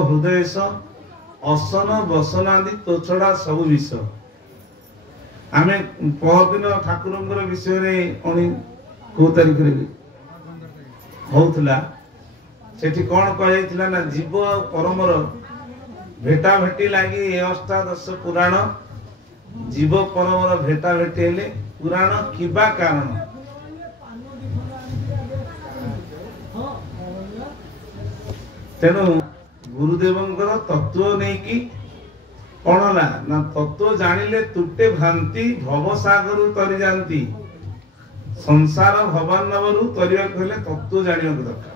हृदय असन बसन आदि तो छड़ा सब विष आम परदिन ठाकुर विषय कौ तारीख होता से कौन कहला ना जीव आ परमर भेटा भेटी लगी अष्टादश पुराण जीव परमर भेटा भेटी हेले पुराण किबा कारण तेणु गुरुदेवंकर तत्व नहीं कि कौन है ना तत्व जानिले तुटे भ्रांति भवसागर तरी जाती संसार भवानवरु तरिया कहले तत्व जानिया दरकार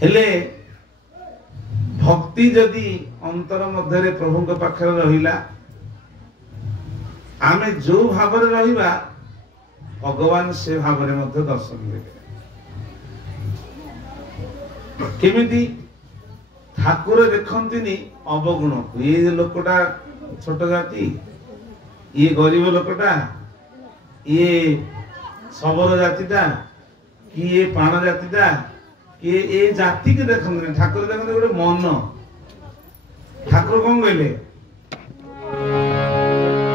हेले भक्ति जदि अंतर मध्य प्रभु के पाखे रहिला आमे जो भाव रे रहिबा भगवान से भाव रे मध्य दर्शन देबे केमिति ठाकुर देखंतिनी अवगुण ये लोकटा छोट जाति ये गरीब लोकटा ये सबल जातिटा कि ये पाण जातिटा कि ये जाति के देखंतिनी ठाकुर देखंति गोटे मन ठाकुर कौन कहले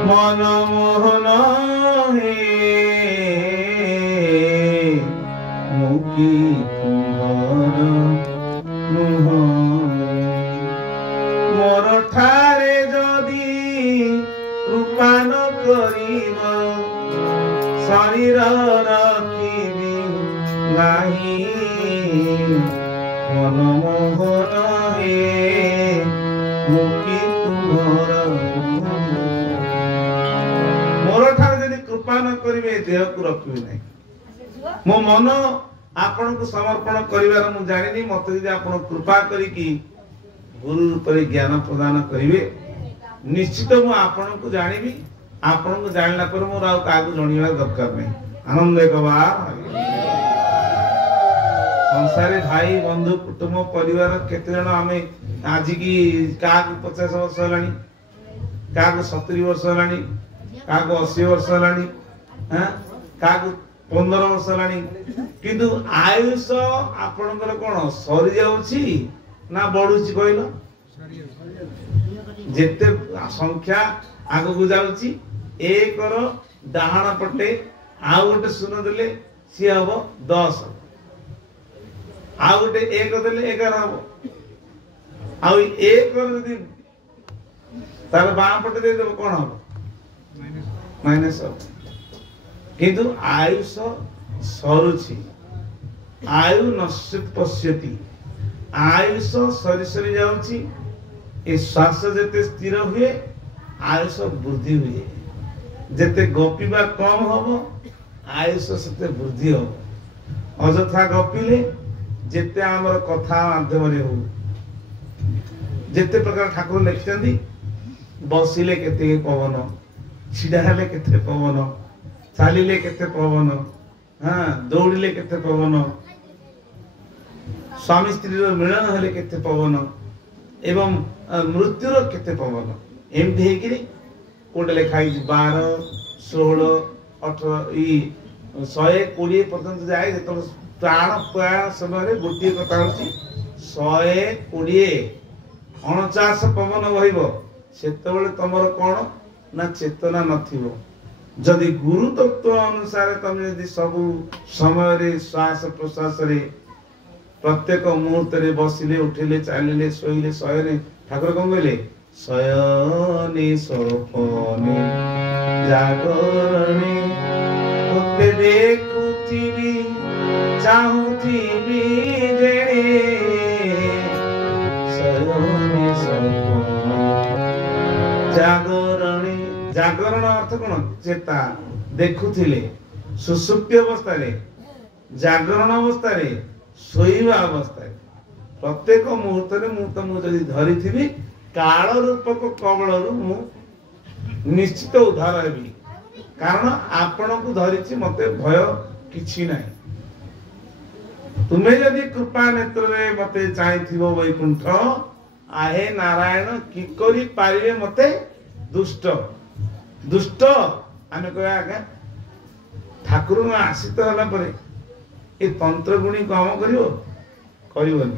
मन मोहन हे मुकी मोर ठारे जदि कृपा न करिब शरीर रखिबि नाही मन मोहन हे मुक्ति तुमर मोर ठारे जदि कृपा न करिबे देह को रखिबि नाही मो मन आपण को समर्पण करिवार मु जानिनी मते यदि आपण कृपा करिकी गुरु रूप ज्ञान प्रदान करिवे निश्चित मु आपण को जानिबी आपण को जानला पर मोर आ कागु जणिवा दरकार नै आनंद एकबार संसारे भाई बंधु कुटुंब परिवार केते जण आमे आज की कागु 50 वर्ष हलानी कागु 70 वर्ष हलानी कागु 80 वर्ष हलानी हां कागु 15 वर्ष हलानी किंतु आयुष आपणकर कोन सरी जाउची ना बढ़ुची कहलो जेते संख्या आगु को जाउची एक रो डाहाण पटे आ गोटे शून्य देले सी हबो 10 आ गोटे एक देले 11 हबो आ एक यदि तार बाम पटे दे देबो कोन हबो माइनस किंतु आयुष सरुची आयु नश्चित पश्यति आयुष सरी सरी जाउची ए श्वास जेते स्थिर हुए आयुष वृद्धि हुए जेते गपिबा कम हबो आयुष सेते वृद्धि हबो अजथा गपिले जेते हमर कथा माध्यम रे हो जेते प्रकार ठाकुर लिखचंदी बसिले केते पवन छिडा हेले केते पवन चालिले केते पवन हाँ दौड़िले केते पवन स्वामी स्त्री मिलन हेले केते पवन एवं मृत्युर केते पवन एमती हेकिरी कोटे लिखाई 12 16 18 120 पर्यंत जाए जो प्राण प्रयाण समय गोटे कथा होची 120 49 पवन बहिब सेतबेले तमर कोन ना चेतना नथिबो जदि गुरु तत्व अनुसार तुम यदि सब समय रे श्वास प्रश्वास रे प्रत्येक मुहूर्त रे बसिले उठिले चालिले सोइले शयने ठाकुर कौन कहले शयने सपने जागरणे तोते देखुथिबी चाहुथिबी जेणे शयने सपने जागरणे जागरण अर्थ कौन चेता देखुथिले सुसुप्ति अवस्था रे जागरण अवस्था रे सोईवा अवस्था प्रत्येक मुहूर्त रे मु तुम जदि धरी थी काल रूपक कबल रु निश्चित उद्धार हेबी कारण आपण को धरी मते भय किछि नाही तुम्हें जदि कृपा नेत्र रे मते चाहिथिबो वैकुंठ आहे नारायण की करी पारिबे मते दुष्ट दुष्ट आमे कहया आगे ठाकुर आशित होला परे ए तंत्र गुणी काम करिवो करिवनी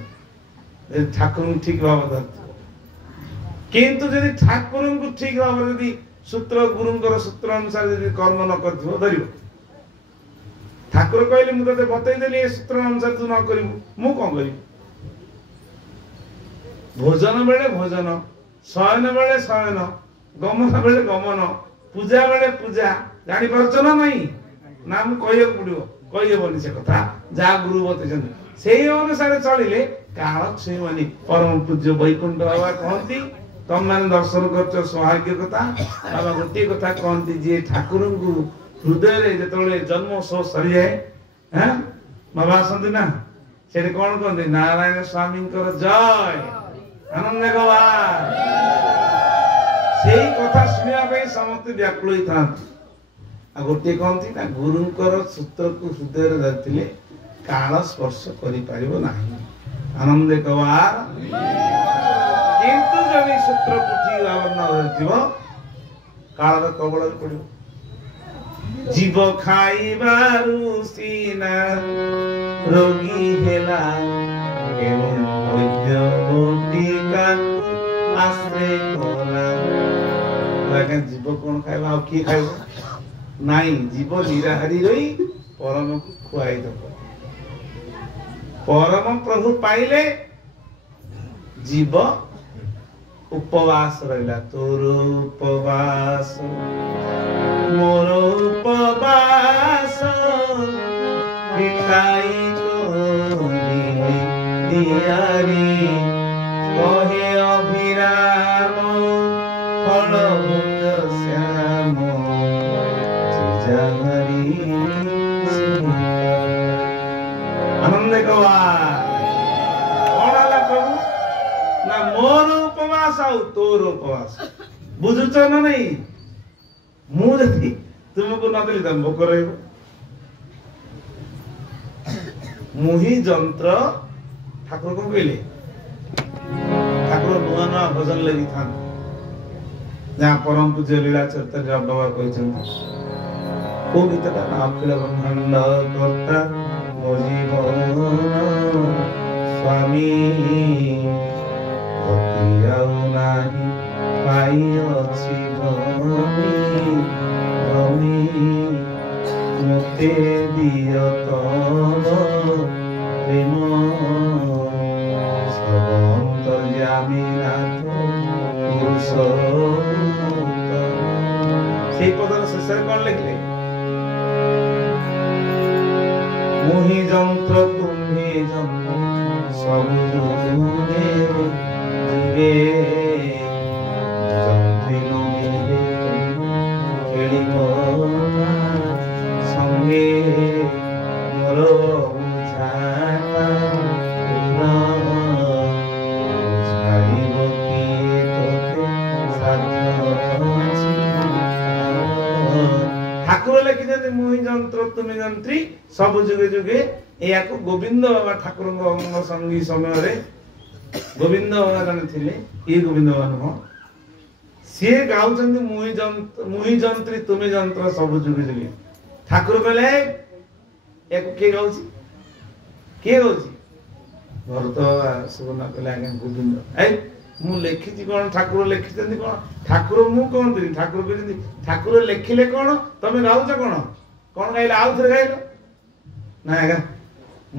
ଠାକୁର ଠିକ ଭାବରେ କିନ୍ତୁ ଯଦି ଠାକୁରଙ୍କୁ ଠିକ ଭାବରେ ଯଦି ସୂତ୍ର ଗୁରୁଙ୍କର ସୂତ୍ର ଅନୁସାରେ ଯଦି କର୍ମ ନ କରିଥିବ ଧରିବ। ଠାକୁର କହିଲେ ମୁଁ ତତେ ବତେଇଦେଲି ଏ ସୂତ୍ର ଅନୁସାରେ ତୁ ନ କରିବୁ ମୁଁ କଣ କରିବି? ଭୋଜନ ବେଳେ ଭୋଜନ, ଶୟନ ବେଳେ ଶୟନ, ଗମନ ବେଳେ ଗମନ, ପୂଜା ବେଳେ ପୂଜା, ଜାଣିପାରୁଛ ନା ନାଇଁ? ନା ମୁଁ କହିବାକୁ ପଡିବ? କହିହେବନି ସେ କଥା, ଯାହା ଗୁରୁ ବତେଇଛନ୍ତି ସେଇ ଅନୁସାରେ ଚଳିଲେ କାଳ ଛୁଇଁବନି। ପରମ ପୂଜ୍ୟ ବୈକୁଣ୍ଠ ବାବା କହନ୍ତି ତମମାନେ ଦର୍ଶନ କରୁଛ ସୌଭାଗ୍ୟ କଥା। ବାବା ଗୋଟିଏ କଥା କହନ୍ତି, ଯିଏ ଠାକୁରଙ୍କୁ ହୃଦୟରେ ଯେତେବେଳେ ଜନ୍ମ ସରିଯାଏ, ବାବା ଆସନ୍ତି ନା, ସେଠି କଣ କହନ୍ତି? ନାରାୟଣ ସ୍ୱାମୀଙ୍କର ଜୟ, ଆନନ୍ଦ ଗବାର। ସେଇ କଥା ଶୁଣିବା ପାଇଁ ସମସ୍ତେ ବ୍ୟାକୁଳ ହେଇଥାନ୍ତି। ଆଉ ଗୋଟିଏ କହନ୍ତି ନା, ଗୁରୁଙ୍କର ସୂତ୍ରକୁ ହୃଦୟରେ ଧରିଥିଲେ କାଳ ସ୍ପର୍ଶ କରିପାରିବ ନାହିଁ, ଆନନ୍ଦ ଗବାର। କିନ୍ତୁ ଯଦି ସୂତ୍ରକୁ ଠିକ ଭାବରେ ନ ଧରିଥିବ କାଳର କବଳରେ ପଡିବ। ଜୀବ ଖାଇବାରୁ ସିନା ରୋଗୀ ହେଲା, ଜୀବ କଣ ଖାଇବ? ଆଉ କିଏ ଖାଇବ? ନାଇଁ, ଜୀବ ନିରାହାରୀ ରହି ପରମକୁ ଖୁଆଇ ଦବ। ପରମ ପ୍ରଭୁ ପାଇଲେ ଜୀବ ଉପବାସ ରହିଲା। ତୋର ଉପବାସ ମୋର ଉପବାସ, ପିତାଇ ଦିଆରି କহে অভিরাম ফলভূত শ্যাম চিজাহারি। আনন্দ গবার। কଣ ହେଲା ପ୍ରଭୁ? ନା ମୋର ଉପବାସ ଆଉ ତୋର ଉପବାସ। ବୁଝୁଛ ନା ନାଇଁ? ମୁଁ ଯଦି ତୁମକୁ ନଦେଲି ତମେ ଭୋକ ରହିବ। ମୁହିଁ ଯନ୍ତ୍ର। ଠାକୁର କଣ କହିଲେ? ଠାକୁର ନୂଆ ନୂଆ ଭଜନ ଲେଖିଥାନ୍ତି, ଯାହା ପରମ ପୂଜ୍ୟ ଲୀଳା ଚରିତ୍ରରେ ବାବା କହିଛନ୍ତି। କୋଉ ଗୀତଟା? ଅଖିଳ ବ୍ରହ୍ମାଣ୍ଡ କର୍ତ୍ତା ମୋ ଜୀବନ ସ୍ୱାମୀ, ଗତି ଆଉ ନାହିଁ ପାଇଅଛି ଭମି, ମୋତେ ଦିଅ ତବ ପ୍ରେମ, সেই পদর শেষে কোন লিখলে? মুহি যন্ত্র তুমি যন্ত্র সবু যুগে যুগে, যন্ত্রী নমিলে খেলিব সঙ্গে মোর বুঝাটা ଠାକୁର ଲେଖିଛନ୍ତି ମୁହିଁ ଯନ୍ତ୍ର ତୁମେ ଯନ୍ତ୍ରୀ ସବୁ ଯୁଗେ ଯୁଗେ। ଏହାକୁ ଗୋବିନ୍ଦ ବାବା ଠାକୁରଙ୍କ ଅଙ୍ଗ ସଙ୍ଗୀ ସମୟରେ, ଗୋବିନ୍ଦ ବାବା ଜଣେ ଥିଲେ, ଇଏ ଗୋବିନ୍ଦ ବାବା ନୁହଁ, ସିଏ ଗାଉଛନ୍ତି ମୁହିଁ ଯନ୍ତ୍ରୀ ତୁମେ ଯନ୍ତ୍ର ସବୁ ଯୁଗେ ଯୁଗେ। ଠାକୁର କହିଲେ ୟାକୁ କିଏ ଗାଉଛି? କିଏ ଗାଉଛି? ଭରତ ସୁବର୍ଣ୍ଣ କହିଲେ ଆଜ୍ଞା ଗୋବିନ୍ଦ। ମୁଁ ଲେଖିଛି କଣ? ଠାକୁର ଲେଖିଛନ୍ତି କଣ? ଠାକୁର ମୁଁ କହନ୍ତିନି, ଠାକୁର କହିଛନ୍ତି ଠାକୁର ଲେଖିଲେ କଣ, ତମେ ଗାଉଛ କଣ? କଣ ଗାଇଲେ? ଆଉ ଥରେ ଗାଇଲ ନା ଆଜ୍ଞା।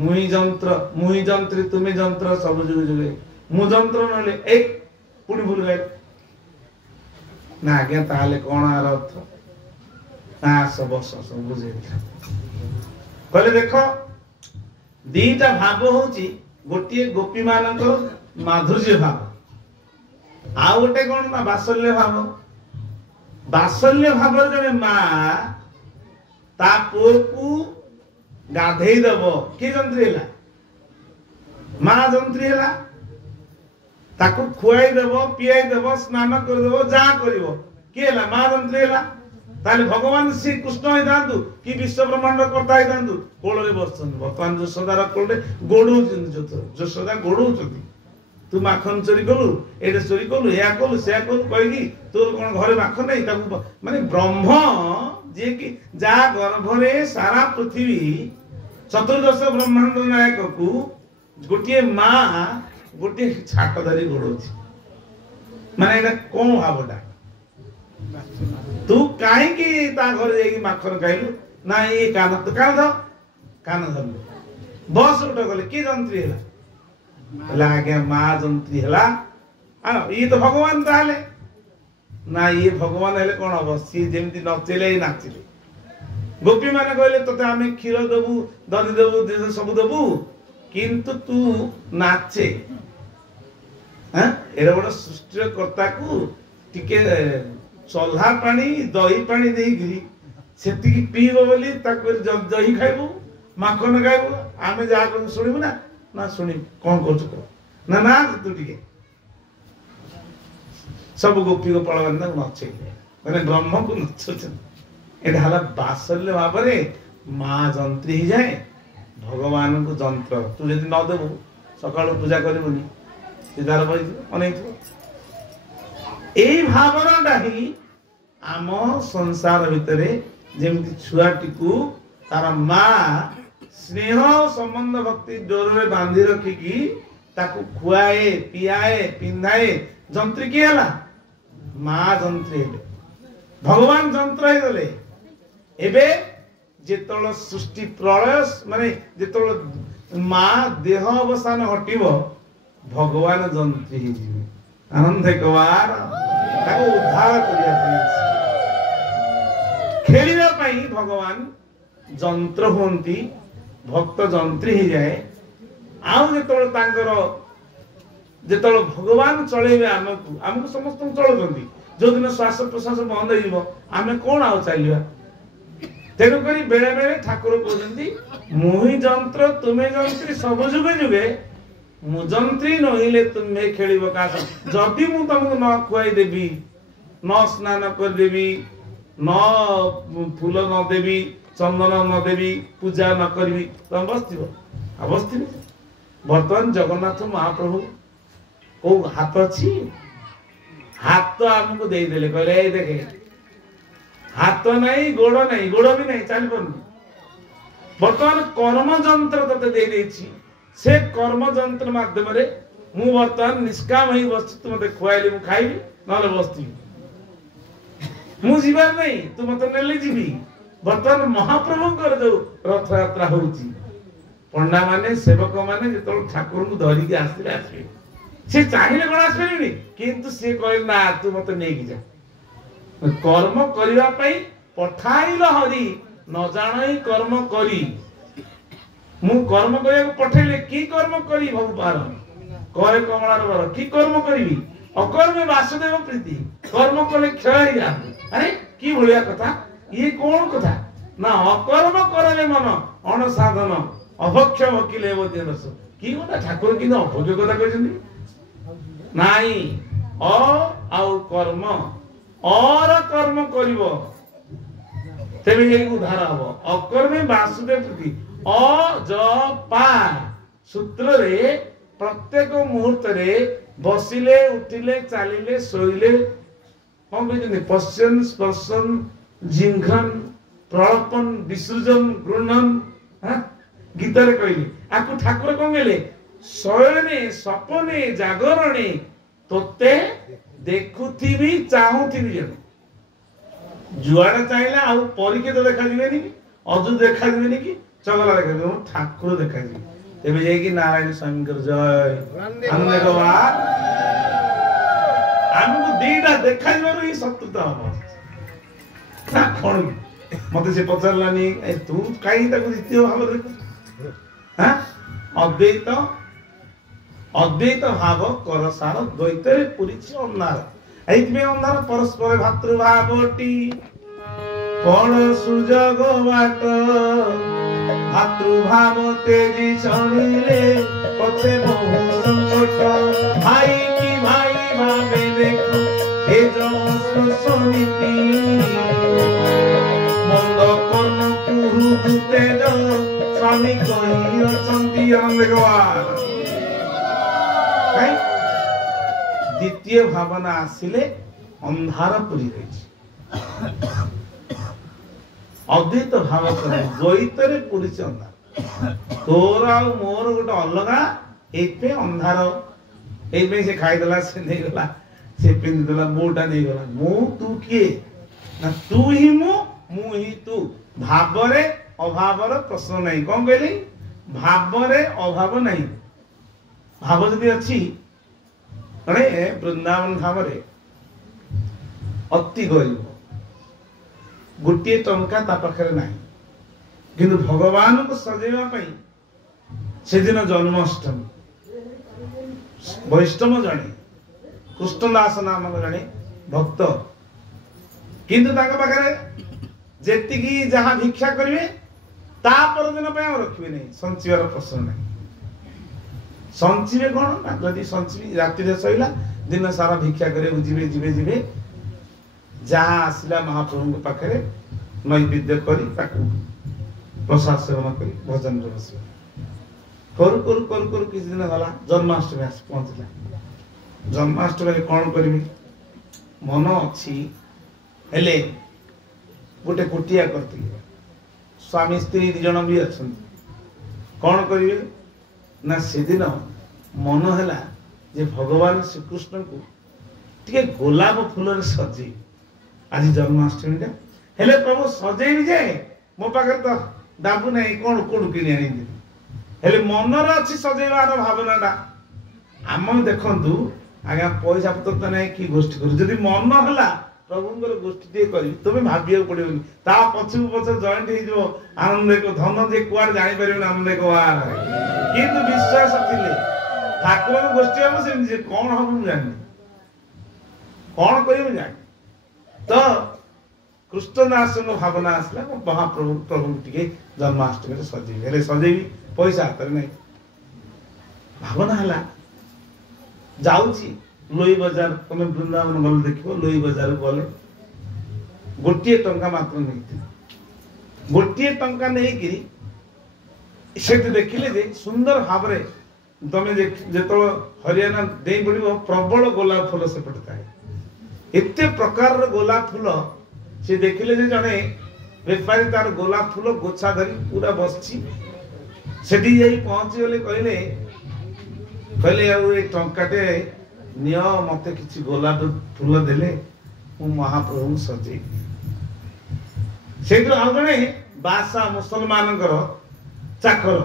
ମୁହିଁ ଯନ୍ତ୍ର ମୁହିଁ ଯନ୍ତ୍ରୀ ତୁମେ ଯନ୍ତ୍ର ସବୁ ଯୁଗେ ଯୁଗେ। ମୁଁ ଯନ୍ତ୍ର ନହେଲେ ପୁଣି ଭୁଲ ଗାଇଲ ନା ଆଜ୍ଞା। ତାହେଲେ କଣ ଆର ଅର୍ଥ? ନା ସବୁ ବୁଝେଇଥିଲା। କହିଲେ ଦେଖ, ଦିଟା ଭାବ ହଉଛି, ଗୋଟିଏ ଗୋପୀ ମାନଙ୍କର ମାଧୁର୍ଯ୍ୟ ଭାବ, ଆଉ ଗୋଟେ କଣ ନା ବାତ୍ସଲ୍ୟ ଭାବ। ବାତ୍ସଲ୍ୟ ଭାବରେ ଜଣେ ମା ତା ପୁଅକୁ ଗାଧେଇ ଦବ, କିଏ ଯନ୍ତ୍ରୀ ହେଲା? ମା ଯନ୍ତ୍ରୀ ହେଲା। ତାକୁ ଖୁଆଇ ଦେବ, ପିଆଇ ଦେବ, ସ୍ନାନ କରିଦେବ, ଯାହା କରିବ, କିଏ ହେଲା? ମା ଯନ୍ତ୍ରୀ ହେଲା। ତାହେଲେ ଭଗବାନ ଶ୍ରୀକୃଷ୍ଣ ହେଇଥାନ୍ତୁ କି ବିଶ୍ୱ ବ୍ରହ୍ମାଣ୍ଡ କର୍ତ୍ତା ହେଇଥାନ୍ତୁ, କୋଳରେ ବସୁଛନ୍ତି। ବର୍ତ୍ତମାନ ଯଶୋଦାର କୋଳରେ ଗୋଡଉଛନ୍ତି, ଯଶୋଦା ଗୋଡଉଛନ୍ତି। ତୁ ମାଖନ ଚୋରି କଲୁ, ଏଇଟା ଚୋରି କଲୁ, ଏହା କଲୁ, ସେୟା କଲୁ କହିକି ତୋର କଣ ଘରେ ମାଖନ ନାହିଁ? ତାକୁ ମାନେ ବ୍ରହ୍ମ ଯିଏକି ଯାହା ଗର୍ଭରେ ସାରା ପୃଥିବୀ ଚତୁର୍ଦଶ ବ୍ରହ୍ମାଣ୍ଡ ନାୟକକୁ ଗୋଟିଏ ମା गोटे छाट धरी गोड़ौछि माने एटा कोन भावटा तू काहे की ता घर जाई माखन खाइलु ना ए कान तो कान धर बस उठ गले की जंत्री हला लागे मा जंत्री हला आ ई तो भगवान ताले ना ये भगवान हेले कोन हबो सी जेमति नचले नाचिले गोपी माने कहले तते आमे क्षीर देबू दही देबू सब देबू किंतु तू नाचे हां एरा बड़ सृष्टि कर्ता को टिके चल्हा पानी दही पानी देइगिरी सेति की पीबो बोली ताको दही खाइबू माखन खाइबू आमे जा को सुनिबू ना ना सुनि कोन कहू ना ना तू टिके सब गोपी गोपाल माने नचे माने ब्रह्म को नचछन एटा हला बासल्य भाबरे मां जंत्री ही जाए भगवान को जंत्र तू यदि न देबू सकाळ पूजा करबुनी सिधार बई अनेक ए भावनाटा ही आम संसार भितरे जेमति छुआटी को तार मां स्नेह संबंध भक्ति डोर में बांधी रखी की ताकू खुआए पियाए पिंधाए जंत्री की हला मां जंत्री हेले भगवान जंत्र हे गले एबे जेतळ सृष्टि प्रलय माने जेतळ मां देह अवसान हटिबो भगवान जंत्री ही जीवे आनंद कवार ताको उद्धार करिया खेलिबा पई भगवान जंत्र होंती भक्त जंत्री ही जाए आउ जेतळ तांकर जेतळ भगवान चलेबे हमकु समस्त चलजंती जो दिन श्वास प्रश्वास बंद हो आमे कोन आउ चलिबा तेनु करी बेले बेले ठाकुर कहते मुही जंत्र तुम्हें जंत्री सब जुगे जुगे मु जंत्री नहिले तुम्हें खेलिब का जदि मु तुमको न खुआई देबी न स्नान कर देबी न फूल न देबी चंदन न देबी पूजा न करबी तुम बस्तिबो अवस्थित वर्तमान जगन्नाथ महाप्रभु को हाथ अछि हाथ तो हमको दे देले कहले ए देखे हाथ नहीं गोड़ भी नहीं चल पानी बर्तमान कर्म जंत्र तते दे देछि से कर्म जंत्र माध्यम रे मु बर्तमान निष्काम ही बस तू मते खुआइले मु खाइबी नले बस्ती मु जीवन नहीं तू मते नेले जीवी बर्तमान महाप्रभु कर दो रथ यात्रा होउची पंडा माने सेवक माने जेतो ठाकुर को धरि के आसले से चाहिए कोन आसबेनी किंतु से कहले ना तू मते नै की जा कर्म करिवा पई पठाइल हरि न जानै कर्म करी मु कर्म करिया को पठेले की कर्म करी भगवान करे कमलार बर की कर्म करिवि अकर्मे वासुदेव प्रीति कर्म कले क्षय जा अरे की भलिया कथा ये कोन कथा ना अकर्म करले मन अनसाधन अभक्ष वकील एव दिनस की गोटा ठाकुर कि अभक्ष कथा कहजनी नाई आउ कर्म और कर्म करिवो तेबे ये उद्धार हबो अकर्मे वासुदेव प्रीति अजपा सूत्र रे प्रत्येक मुहूर्त रे बसिले उठिले चालिले सोइले कोन कहजनी पश्चन स्पर्शन जिंघन प्रलपन विसर्जन गृणन हां गीत रे कहली आकु ठाकुर कोन गेले शयने सपने जागरणे तोते देखुथीबी चाहुथीबी जन जुआडा चाइला आ परिके तो देखा दिबेनी अजु देखा दिबेनी कि चगला देखा दिबे ठाकुर देखा दिबे तेबे जे कि नारायण स्वामी कर जय आनंद गवार हमको दीटा देखा दिबे ही सत्यता हो ना कोन मते से पचरलानी ए तू काई ताको द्वितीय भाव रे हां अद्वैत भाव करसार द्वैतरे पुरिछि अन्नार एइतमे अन्नार परस्पर भातृभावटी पण सुजग बाट भातृभाव तेजी छणिले पछे बहु संकट भाई की भाई भावे देखो हे जो समिति मंद कर्म कुरु दुते जो स्वामी कहि अछंती आनंद गवार द्वितीय भावना आसिले अंधार पुरी रही अद्वैत भाव द्वैतरे पुरी अंधार तोर आ मोर गोटे अलगा एते अंधार ଏଇପାଇଁ ସେ ଖାଇଦେଲା, ସେ ନେଇଗଲା, ସେ ପିନ୍ଧିଦେଲା, ମୋଟା ନେଇଗଲା। ମୁଁ ତୁ କିଏ ନା ତୁ ହିଁ ମୁଁ ହିଁ ତୁ। ଭାବରେ ଅଭାବର ପ୍ରଶ୍ନ ନାହିଁ। କଣ କହିଲି? ଭାବରେ ଅଭାବ ନାହିଁ। ଭାବ ଯଦି ଅଛି, ମାନେ ବୃନ୍ଦାବନ ଧାମରେ ଅତି ଗରିବ, ଗୋଟିଏ ଟଙ୍କା ତା ପାଖରେ ନାହିଁ, କିନ୍ତୁ ଭଗବାନଙ୍କୁ ସଜେଇବା ପାଇଁ ସେଦିନ ଜନ୍ମାଷ୍ଟମୀ ବୈଷ୍ଣବ ଜଣେ କୃଷ୍ଣଦାସ ନାମକ ଜଣେ ଭକ୍ତ, କିନ୍ତୁ ତାଙ୍କ ପାଖରେ ଯେତିକି ଯାହା ଭିକ୍ଷା କରିବେ ତା ପରଦିନ ପାଇଁ ଆଉ ରଖିବେ ନାହିଁ। ସଞ୍ଚିବାର ପ୍ରଶ୍ନ ନାହିଁ। ସଞ୍ଚିବେ କଣ ନା, ଯଦି ସଞ୍ଚିବି ରାତିରେ ଶୋଇଲା, ଦିନ ସାରା ଭିକ୍ଷା କରିବାକୁ ଯିବେ ଯିବେ ଯିବେ, ଯାହା ଆସିଲା ମହାପ୍ରଭୁଙ୍କ ପାଖରେ ନୈବେଦ୍ୟ କରି ତାକୁ ପ୍ରସାଦ ସେବନ କରି ଭଜନରେ ବସିବେ। କରୁ କରୁ କରୁ କରୁ କିଛି ଦିନ ଗଲା, ଜନ୍ମାଷ୍ଟମୀ ଆସି ପହଞ୍ଚିଲା। ଜନ୍ମାଷ୍ଟମୀରେ କଣ କରିବି ମନ ଅଛି, ହେଲେ ଗୋଟେ କୁଟିଆ କରିଥିଲେ, ସ୍ୱାମୀ ସ୍ତ୍ରୀ 2 ଜଣ ବି ଅଛନ୍ତି। କଣ କରିବେ ନା, ସେଦିନ ମନ ହେଲା ଯେ ଭଗବାନ ଶ୍ରୀକୃଷ୍ଣଙ୍କୁ ଟିକେ ଗୋଲାପ ଫୁଲରେ ସଜେଇବି। ଆଜି ଜନ୍ମାଷ୍ଟମୀଟା, ହେଲେ ପ୍ରଭୁ ସଜେଇବି ଯେ ମୋ ପାଖରେ ତ ଦାବୁ ନାହିଁ, କଣ କୋଉଠୁ କିଣି ଆଣିବି। ହେଲେ ମନରେ ଅଛି ସଜେଇବାର ଭାବନାଟା। ଆମ ଦେଖନ୍ତୁ ଆଜ୍ଞା, ପଇସା ପତ୍ର ତ ନାହିଁ, କି ଗୋଷ୍ଠୀ କରୁ, ଯଦି ମନ ହେଲା ପ୍ରଭୁଙ୍କର ଗୋଷ୍ଠୀ ଟିକେ କରିବି, ତମେ ଭାବିବାକୁ ପଡିବନି। ତା ପଛକୁ ପଛ ଜଏଣ୍ଟ ହେଇଯିବ, ଆନନ୍ଦ ଏକ ଧନ ଯେ କୁଆଡେ ଜାଣିପାରିବନି, ଆନନ୍ଦ ଏକ ବାର। କିନ୍ତୁ ବିଶ୍ୱାସ ଥିଲେ ଠାକୁରଙ୍କ ଗୋଷ୍ଠୀ ହବ, ସେମିତି କଣ ହବ ମୁଁ ଜାଣିନି, କଣ କରିବି ମୁଁ ଜାଣିନି। ତ କୃଷ୍ଣଦାସଙ୍କ ଭାବନା ଆସିଲା, ମୁଁ ପ୍ରଭୁଙ୍କୁ ଟିକେ ଜନ୍ମାଷ୍ଟମୀରେ ସଜେଇବି, ହେଲେ ସଜେଇବି, ପଇସା ହାତରେ ନାହିଁ। ଭାବନା ହେଲା, ଯାଉଛି ଲୋଇ ବଜାର, ତମେ ବୃନ୍ଦାବନ ଗଲେ ଦେଖିବ, ଲୋଇ ବଜାର ଗଲେ ଗୋଟିଏ ଟଙ୍କା ମାତ୍ର ନେଇଥିଲେ। ଗୋଟିଏ ଟଙ୍କା ନେଇକିରି ସେଠି ଦେଖିଲେ ଯେ ସୁନ୍ଦର ଭାବରେ, ତମେ ଯେତେବେଳେ ହରିୟାଣା ଦେଇ ପଡିବ, ପ୍ରବଳ ଗୋଲାପ ଫୁଲ ସେପଟେ ଥାଏ। ଏତେ ପ୍ରକାରର ଗୋଲାପ ଫୁଲ ସେ ଦେଖିଲେ ଯେ ଜଣେ ବେପାରୀ ତାର ଗୋଲାପ ଫୁଲ ଗୋଛା ଧରି ପୁରା ବସିଛି। ସେଠି ଯାଇ ପହଞ୍ଚିଗଲେ, କହିଲେ ଆଉ ଏ ଟଙ୍କାଟେ ନିଅ, ମତେ କିଛି ଗୋଲାପ ଫୁଲ ଦେଲେ ମୁଁ ମହାପ୍ରଭୁଙ୍କୁ ସଜେଇବି। ସେଇଠୁ ଆଉ ଜଣେ ବାସା ମୁସଲମାନଙ୍କର ଚାକର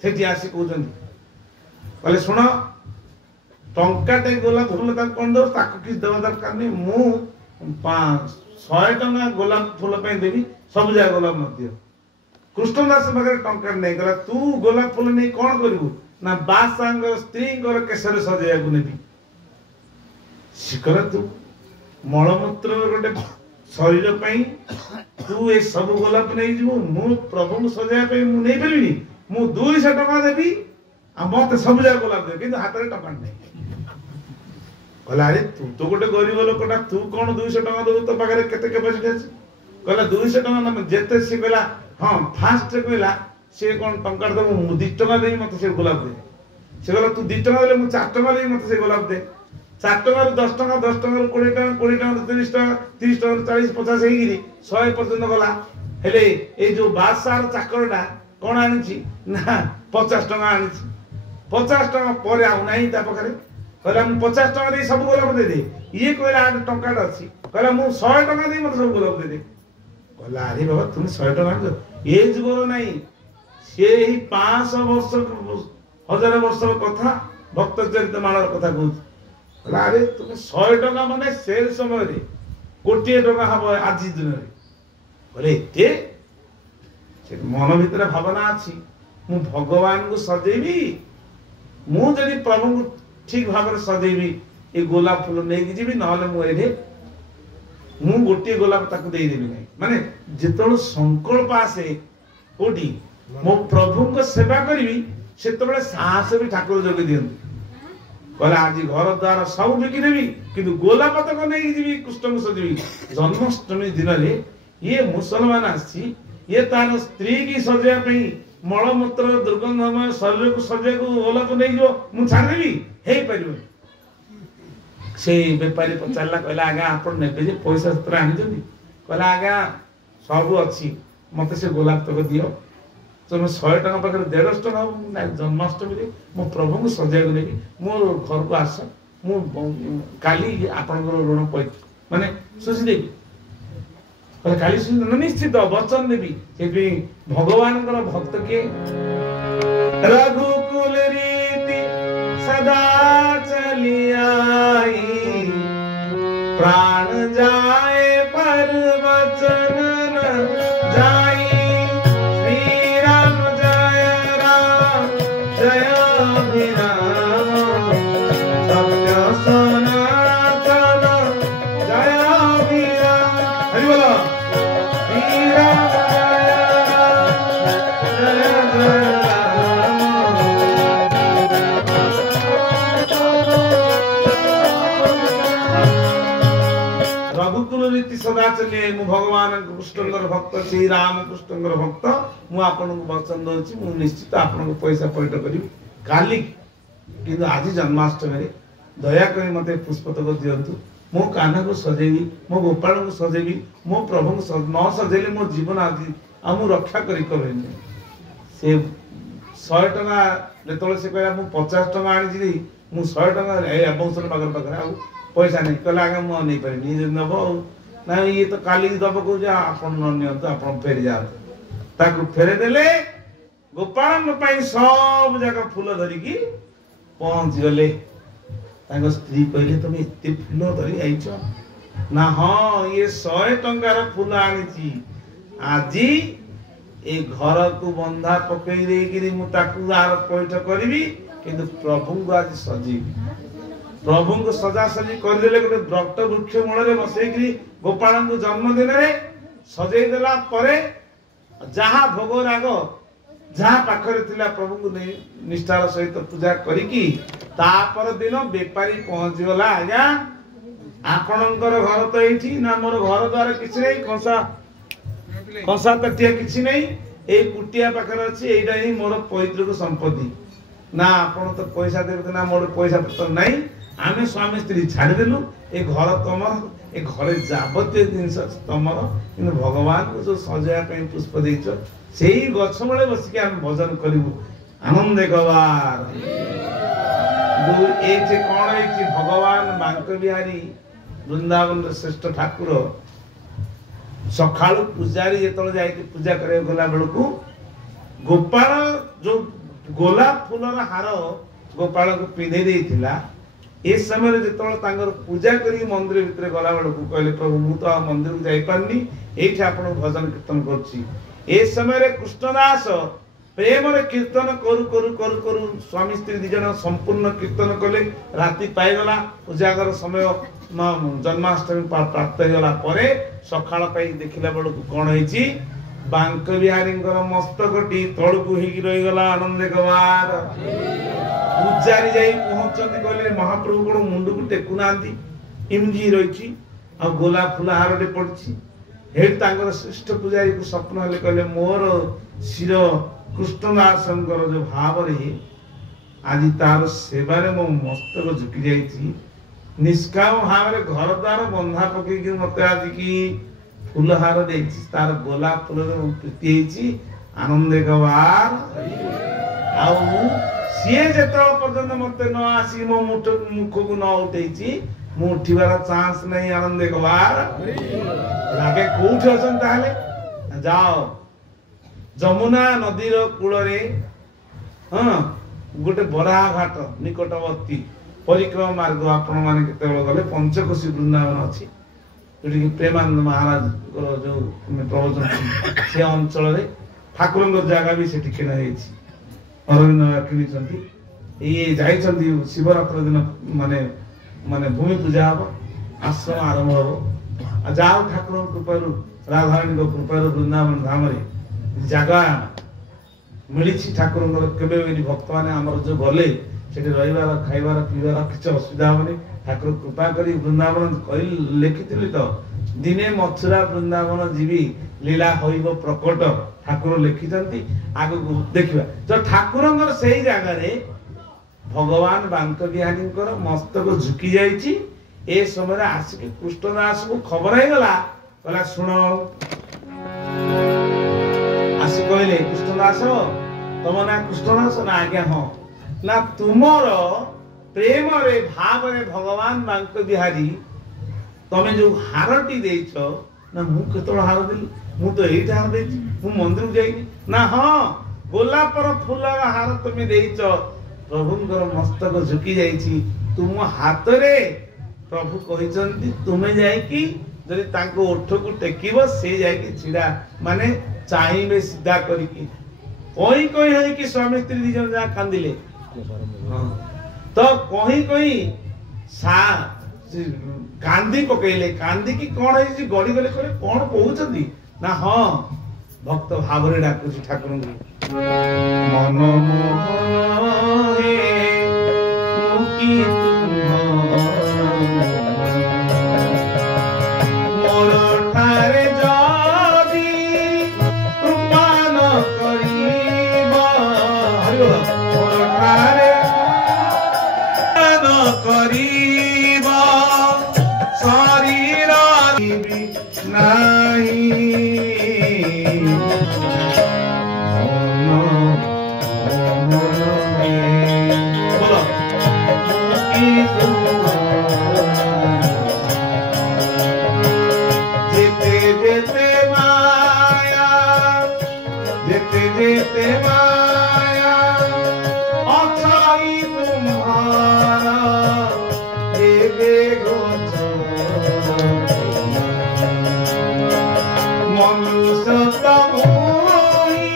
ସେଠି ଆସି କହୁଛନ୍ତି, କହିଲେ ଶୁଣ, ଟଙ୍କାଟେ ଗୋଲାପ ଫୁଲ ତାକୁ କଣ ଦବ, ତାକୁ କିଛି ଦେବା ଦରକାର ନାହିଁ, ମୁଁ 100 ଟଙ୍କା ଗୋଲାପ ଫୁଲ ପାଇଁ ଦେବି, ସବୁ ଯାକ ଗୋଲାପ ମଧ୍ୟ। କୃଷ୍ଣଦାସ ପାଖରେ ଟଙ୍କା ନେଇ ଗଲା, ତୁ ଗୋଲାପ ଫୁଲ ନେଇ କଣ କରିବୁ ନା, ବାସାଙ୍କର ସ୍ତ୍ରୀଙ୍କର କେଶରେ ସଜେଇବାକୁ ନେବି। ଶିଖର, ତୁ ମଳମୂତ୍ର ଗୋଟେ ଶରୀର ପାଇଁ ତୁ ଏ ସବୁ ଗୋଲାପ ନେଇଯିବୁ, ମୁଁ ପ୍ରଭୁଙ୍କୁ ସଜେଇବା ପାଇଁ ମୁଁ ନେଇପାରିବିନି, ମୁଁ 200 ଟଙ୍କା ଦେବି, ଆଉ ମତେ ସବୁ ଯାକ ଗୋଲାପ ଦେବି, କିନ୍ତୁ ହାତରେ ଟଙ୍କା ନାହିଁ। କହିଲା, ଆରେ ତୁ ତ ଗୋଟେ ଗରିବ ଲୋକଟା, ତୁ କଣ 200 ଟଙ୍କା ଦବୁ, ତୋ ପାଖରେ କେତେ କେପାସିଟି ଅଛି? କହିଲା 200 ଟଙ୍କା ନେବେ ଯେତେ। ସେ କହିଲା ହଁ, ଫାଷ୍ଟ କହିଲା ସେ କଣ ଟଙ୍କା ଦେବ, ମୁଁ 2 ଟଙ୍କା ଦେବି, ମତେ ସେ ଗୋଲାପ ଦେ। ସେ କହିଲା ତୁ 2 ଟଙ୍କା ଦେଲେ ମୁଁ 4 ଟଙ୍କା ଦେବି, ମତେ ସେ ଗୋଲାପ ଦେ। 4 ଟଙ୍କାରୁ 10 ଟଙ୍କା, 10 ଟଙ୍କାରୁ 20 ଟଙ୍କା, 20 ଟଙ୍କାରୁ 30 ଟଙ୍କା, 30 ଟଙ୍କାରୁ 40, 50 ହେଇକିରି 100 ପର୍ଯ୍ୟନ୍ତ ଗଲା। ହେଲେ ଏଇ ଯୋଉ ବାଦଶାହର ଚାକରଟା କଣ ଆଣିଛି ନା 50 ଟଙ୍କା ଆଣିଛି। 50 ଟଙ୍କା ପରେ ଆଉ ନାହିଁ ତା ପାଖରେ। କହିଲା ମୁଁ 50 ଟଙ୍କା ଦେଇ ସବୁ ଗୋଲାପ ଦେଇଦେ। ଇଏ କହିଲା ଆଉ ଟଙ୍କାଟା ଅଛି, କହିଲା ମୁଁ 100 ଟଙ୍କା ଦେଇ ମତେ ସବୁ ଗୋଲାପ ଦେଇଦେ। କହିଲା ଆରେ ବାବା ତୁମେ 100 ଟଙ୍କା ଆଣିଛ, ଏ ଯୁଗର ନାହିଁ, ସେ ଏଇ 500 ବର୍ଷ 1000 ବର୍ଷର କଥା, ଭକ୍ତ ଚରିତ ମାଳାର କଥା କହୁଛି। କହିଲା ଆରେ ତୁମେ 100 ଟଙ୍କା ମାନେ ସେ ସମୟରେ 1,000,000 ଟଙ୍କା ହବ ଆଜି ଦିନରେ। କହିଲେ ଏତେ? ସେ ମନ ଭିତରେ ଭାବନା ଅଛି, ମୁଁ ଭଗବାନଙ୍କୁ ସଜେଇବି, ମୁଁ ଯଦି ପ୍ରଭୁଙ୍କୁ ଠିକ ଭାବରେ ସଜେଇବି, ଏ ଗୋଲାପ ଫୁଲ ନେଇକି ଯିବି, ନହେଲେ ମୁଁ ଏଇଠି ମୁଁ ଗୋଟିଏ ଗୋଲାପ ତାକୁ ଦେଇଦେବି ନାହିଁ। ମାନେ ଯେତେବେଳେ ସଂକଳ୍ପ ଆସେ କୋଉଠି ମୋ ପ୍ରଭୁଙ୍କ ସେବା କରିବି, ସେତେବେଳେ ସାହସ ବି ଠାକୁର ଯୋଗେଇ ଦିଅନ୍ତି। କହିଲା ଆଜି ଘର ଦ୍ୱାର ସବୁ ବିକିଦେବି, କିନ୍ତୁ ଗୋଲାପ ତକ ନେଇକି ଯିବି, କୃଷ୍ଣଙ୍କୁ ସଜେଇବି। ଜନ୍ମାଷ୍ଟମୀ ଦିନରେ ଇଏ ମୁସଲମାନ ଆସିଛି, ଇଏ ତାର ସ୍ତ୍ରୀ କି ସଜେଇବା ପାଇଁ ମଳମୂତ୍ର ଦୁର୍ଗନ୍ଧମୟ ଶରୀରକୁ ସଜେଇବାକୁ ଗୋଲାପ ନେଇଯିବ, ମୁଁ ଛାଡ଼ିଦେବି? ହେଇପାରିବନି। ସେ ବେପାରୀ ପଚାରିଲା, କହିଲା ଆଜ୍ଞା ଆପଣ ନେବେ ଯେ ପଇସା ପତ୍ର ଆଣିଛନ୍ତି? କହିଲା ଆଜ୍ଞା ସବୁ ଅଛି, ମତେ ସେ ଗୋଲାପ ତକ ଦିଅ। तुम 100 टका पाखे 150 टका ना जन्माष्टमी मो प्रभु को सजा नेबी मो घर को आस मु काली आपण ऋण माने सुझी देवी काली निश्चित वचन देवी से भगवान भक्त के रघुकुल रीति सदा चली आई प्राण जाए पर वचन न जाई श्री राम जय अभिराम सत्य सनातन जय अभिराम हरि बोलो श्री राम जय रघुकुल रीति सदा चलिए मु भगवान कृष्णकर भक्त श्री राम कृष्णकर भक्त मु आपन को वचन दउची मु निश्चित आपन को पैसा पैठ करी काली किंतु आज जन्माष्टमी दया करी मते पुष्पतक दियंतु मो कान्हा को सजेबी मो गोपाल को सजेबी मो प्रभु को न सजेले मो जीवन आज आ मु रक्षा करी करबेनी से 100 टका जेतले से कहला मु 50 टका आनी जी मु 100 टका ए अबंसर बागर बागर आ पैसा नहीं कहला आगे मु नहीं पारि नि नब ना ये तो काली दब को जा आपन न नियंत आपन फेरी जा ताकू फेरे देले गोपाल पई सब जगह फूल धरी की पहुंच गले तांको स्त्री कहले तुम इत्ते फूल धरी आइछो ना हां ये 100 टंकार फूल आनी छी आजी ए घर को बंधा पकई दे कि मु ताकू आर पैठ करबी किंतु प्रभु को आज सजीबी प्रभु को सजा सजी कर देले गोटे व्रत वृक्ष मूल रे बसई कि गोपाल को जन्मदिन रे सजई देला परे जहा भोग राग जहा पाखरे थिला प्रभु को निष्ठार सहित पूजा करिकी तापर दिन बेपारी पहुंच गला आज्ञा आपणकर घर तो एठी ना मोर घर द्वार किछि नै कंसा तटिया किछि नै ए कुटिया पाखरे अछि एइडा ही मोर पैतृक संपत्ति ना आपण तो पैसा देबे ना मोर पैसा पत्र नै आमे स्वामी स्त्री छाड़ देलु ए घर तमर ए घरे जाबतीय जिनस तमर किंतु भगवान को जो सजाया पे पुष्प देइछो सेही गछ मळे बसी के हम भजन करिबु आनंद गवार दु एचे कोन एची भगवान बांक बिहारी वृंदावन श्रेष्ठ ठाकुर सखाळु पूजारी जेतले जाई के पूजा करे गला बेलकु गोपाल जो गोलाप फूलर हार गोपाल को पिंधे देइथिला ए समय जेतले तांगर पूजा करी मंदिर भितर गला बेलकु कहले प्रभु मु तो मंदिर को जाई पारनी एठी आपण भजन कीर्तन करछि ए समय रे कृष्णदास प्रेम रे कीर्तन करू करू करू करू स्वामी स्त्री दिजन संपूर्ण कीर्तन कले राति पाई गला पूजागर समय जन्माष्टमी प्राप्त गला परे सखाळ पाई देखिला बेलकु कोन हेछि बांक बिहारींकर मस्तकटी तळकु हिकी रही गला आनंद गवार पूजारी जाई पहुंचंती कहले महाप्रभु कोन मुंडु को टेकु नांती इमजी रहिछि आ गोला फुला हारटे पड़छि हेड तांगर श्रेष्ठ पूजारी को स्वप्न हले कहले मोर शिर कृष्णदासंकर जो भाव रे आज तार सेवा रे मो मस्तक झुकी जाईछि निष्काम भाव रे घर द्वार बंधा पकई कि मते आज की फूलहार देछि तार गोलाप फूल रे प्रीति हेछि आनंद गवार आउ सीए जेतो पर्यंत मते न आसी मो मुख को न उठेछि मु उठिबार चांस नहीं आनंद गवार लागे कोठ असन ताले जाओ जमुना नदी रो कूल रे हां गोटे बरा घाट निकटवर्ती परिक्रमा मार्ग आपण माने केते गले पंचकोशी वृंदावन अछि जोटी प्रेमानंद महाराज जो प्रवचन से अंचल रे ठाकुर जगह भी सेठी किना हेछि अरविंद किनिचंती ये जाइचंती शिवरात्र दिन माने माने भूमि पूजा हो आश्रम आरंभ हो जाओ ठाकुर कृपारु राधारानी को कृपारु वृंदावन धाम रे जगह मिली ठाकुर केबे भक्त माने हमर जो गले सेठी रहिबार खाइबार पीबार किछ असुविधा होनी ठाकुर कृपा करी वृंदावन कहि लिखिथिली तो दिने मथुरा वृंदावन जीवी लीला होइब प्रकट ठाकुर लिखिचंती आगु देखिबा जो ठाकुरंगर सेही जगह रे भगवान बांक बिहारींकर मस्तक झुकी जाइछि ए समय आसिक कृष्णदास को खबर है गला कहला सुनो आ आसी कहले कृष्णदास तुम ना कृष्णदास ना आज्ञा हाँ ना तुमर प्रेम रे भाव रे भगवान बांक बिहारी तमें जो हारटी देछ ना मु केतळ हार देली मु तो एइटा हार देछि मु मंदिर जाइनी ना हाँ गोलापर फूलर हार तुम देछ प्रभुंकर मस्तक झुकी जाइछि तुम हाथ रे प्रभु कहिसंती तुमे जाइकी जदि तांको ओठ को टेकिबो से जाइकी छिड़ा माने चाहिबे सीधा करिकी कोई कोई है कि स्वामी स्त्री दी जन जा कांदिले तो कोई सा कांदी पकेले कांदी की कोन है जी गड़ी गले करे कोन कहउछंती ना हां भक्त भावरे डाकुछि ठाकुर मन मोहे मुकी मोर ठारे जदी कृपा न करिबा हरिओ मोर ठारे न करिबा शरीर नाही जेते माया अछाई तुम्हारा देवे गोच मनुष्य तमोही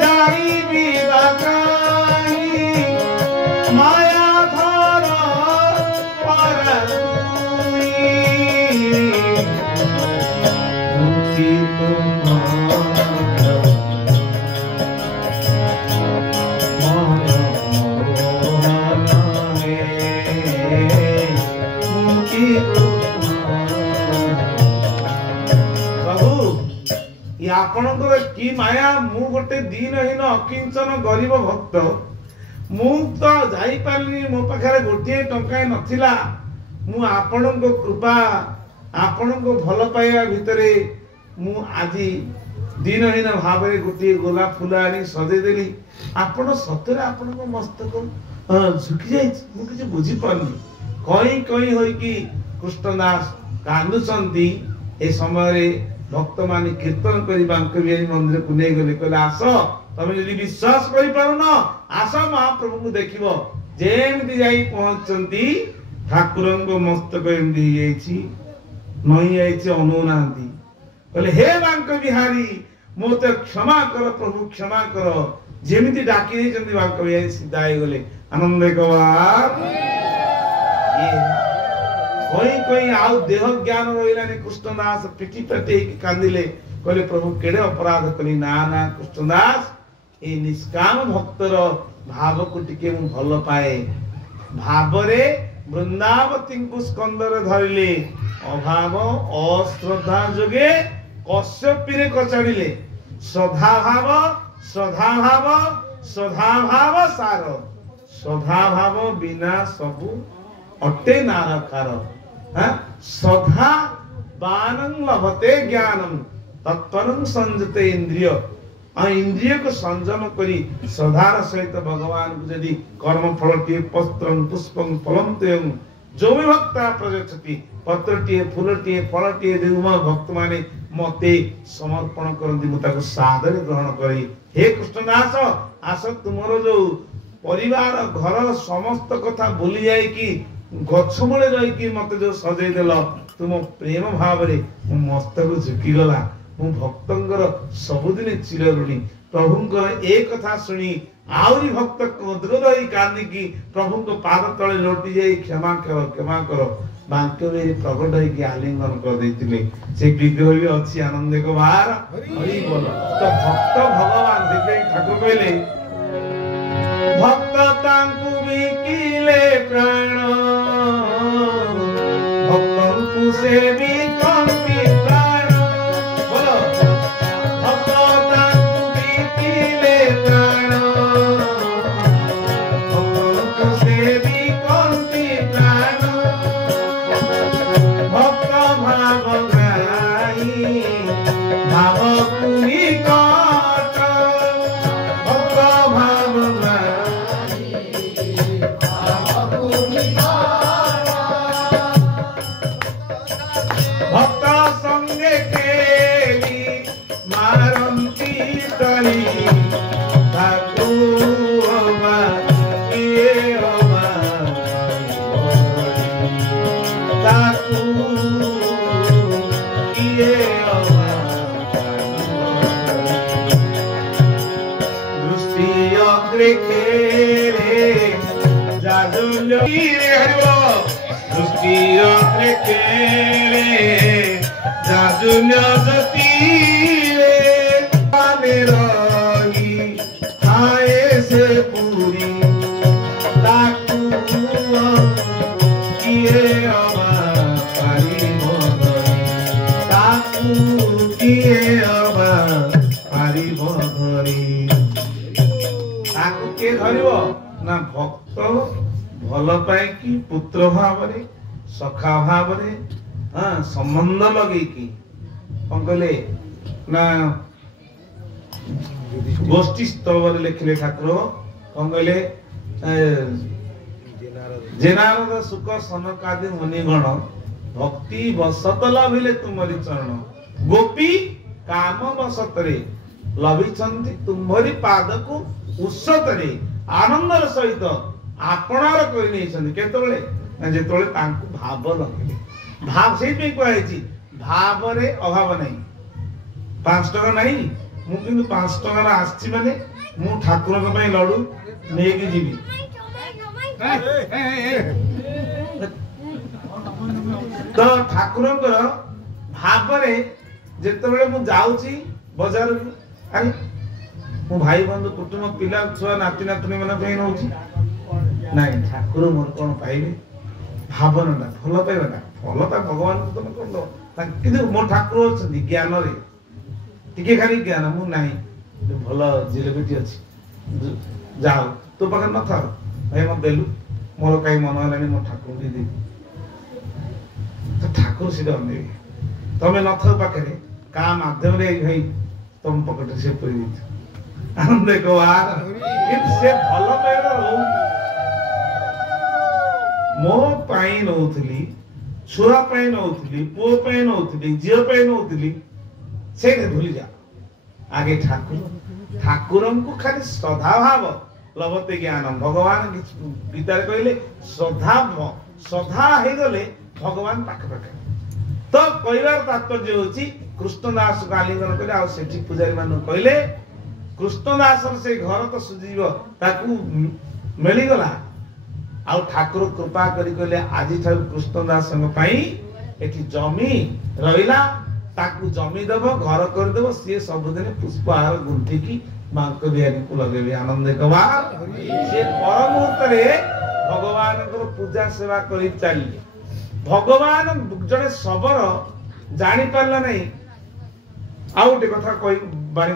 जाई बिदाई माया धरा परतुई मुक्ति आपणकर की माया मु गोटे दीनहीन अकिंचन गरीब भक्त मु तो जाई पारनी मो पाखरे गोटे टंका नथिला मु आपणक कृपा आपणक भल पाइबा भितरे मु आजी दीनहीन भाव में गोटे गोलाप फूल आनी सजे देली आपण सतरे आपणक मस्तक झुकी जाई मु किछ बुझी पारनी कई होई कि कृष्णदास कांदुचंती ए समय रे भक्त माने कीर्तन करी बांक बिहारी मंदिर को नहीं गले कहले आस तमे यदि विश्वास करि पारो न आस महाप्रभु को देखिबो जेमति जाई पहुंचंती ठाकुरन को मस्तक एमदी जाईछि नई आइछि अनुनांती कहले हे बांक बिहारी मोते क्षमा कर प्रभु क्षमा कर जेमति डाकी देचंती बांक बिहारी सीधा आइ गले आनंद कवार कोई आउ देह ज्ञान रहिलानी कृष्णदास पिटी पटे कांदिले कहले प्रभु केड़े अपराध कली ना ना कृष्णदास ए निष्काम भक्तर भाव को टिके मु भल पाए भाव रे वृंदावती को स्कंदर धरिले अभाव अश्रद्धा जोगे कश्यपी रे कचाड़िले श्रद्धा भाव सार श्रद्धा भाव बिना सबु अटे नारकार श्रद्धा बानं लभते ज्ञानम तत्परं संजते इंद्रिय इंद्रिय को संयम करी श्रद्धार सहित भगवान को यदि कर्म फलटी पत्रं पुष्पं फलम तें जो भी भक्ता प्रजच्छति पत्रटी फूलटी फलटी देउम भक्त माने मते समर्पण करंती मु ताको सादर ग्रहण करी हे कृष्णदास आस तुमरो जो परिवार घर समस्त कथा भूली जाए कि गछमूले रही कि मते जो सजै देल तुम प्रेम भाव रे मो मस्तक झुकी गला मो भक्तंगर सबुदिन चिर ऋणी प्रभुंकर एक कथा सुनी आउरी भक्त कद्रोद होई कांदी की प्रभुंको पाद तळे लोटी जाई क्षमा करो बांक्य मेरी प्रकट होई कि आलिंगन कर दैतिले से विग्रह भी अछि आनंद को बाहर हरि बोल तो भक्त भगवान देखै ठाकुर कहले भक्त तांकु बिकिले प्राण भक्तंकु सेवी कंपी प्राण बोलो भक्त तांकु बिकिले प्राण भक्तंकु सेवी कंपी प्राण भक्त भाव गाई भाव कुनी का हरिबो सृष्टि रे केले जाजुन्य जति रे रही हाय से पूरी ताकू किए अबा पारिब धरी ताकू किए अबा पारिब धरी ताकू के धरिबो ना भक्त भल पाए कि पुत्र भाव सखा भाव संबंध लगे कि कहले ना गोष्ठी स्तव लिखिले ठाकुर कौन कहले जेनारद सुख सनकादि मुनिगण भक्ति बसत लभिले तुमरी चरण गोपी काम बसतरे लभिछन्ति तुमरी पादको उत्सतरे आनंदर सहित आपणार करि नेछन्ति केतबेले ना जेतबेले तांकु भाव लगिले भाव सेहि पे कहैछि भाव रे अभाव नहीं 5 टका नहीं मु किंतु 5 टका आछि माने मु ठाकुर के पई लडू नेकी जीवी तो ठाकुर भाव रे जेतबेले मु जाउची बाजार अरे मो भाई बंधु कुटुंब पिला छुआ नाती नातुनी मन पे नउची नहीं ठाकुर मोर कोन पाइबे भावना भल पाइबा भलता भगवान को तुम कर दो किंतु मो ठाकुर अछंती ज्ञान रे टिके खाली ज्ञान मु नहीं भल जिलेबिटी अछि जाओ तो पाखर न था भाई म देलु मोर काई मन हलानी मो ठाकुर दे दे तो ठाकुर सिदा ने तमे न था पाखरे का माध्यम रे भाई तुम पकड़ से पई दी आनंद को यार इन से भल पाइबा मो पाई नउथली छुआ पाई नउथली पो पाई नउथली जियो पाई नउथली से भूली जा आगे ठाकुर को खाली श्रद्धा भाव लभते ज्ञान भगवान गीता रे कहले श्रद्धा हे गले भगवान पाख पाख तो कहबार तात्पर्य होची कृष्णदास गालिंगन कहले आ सेठी पुजारी मान कहले कृष्णदास से घर तो सुजीव ताकू मिली गला आ ठाकुर कृपा करी कहले आज ठाकुर कृष्णदास पई एठी जमी रहिला ताकू जमी देव घर कर देव सी सबुदिन पुष्पहार गुंथी की मांक बिहारी को लगे आनंद कबार से पर मुहूर्त रे भगवान को पूजा सेवा करी चली भगवान जड़े सबर जानी पारला नहीं आ गोटे कथा कहि बाणी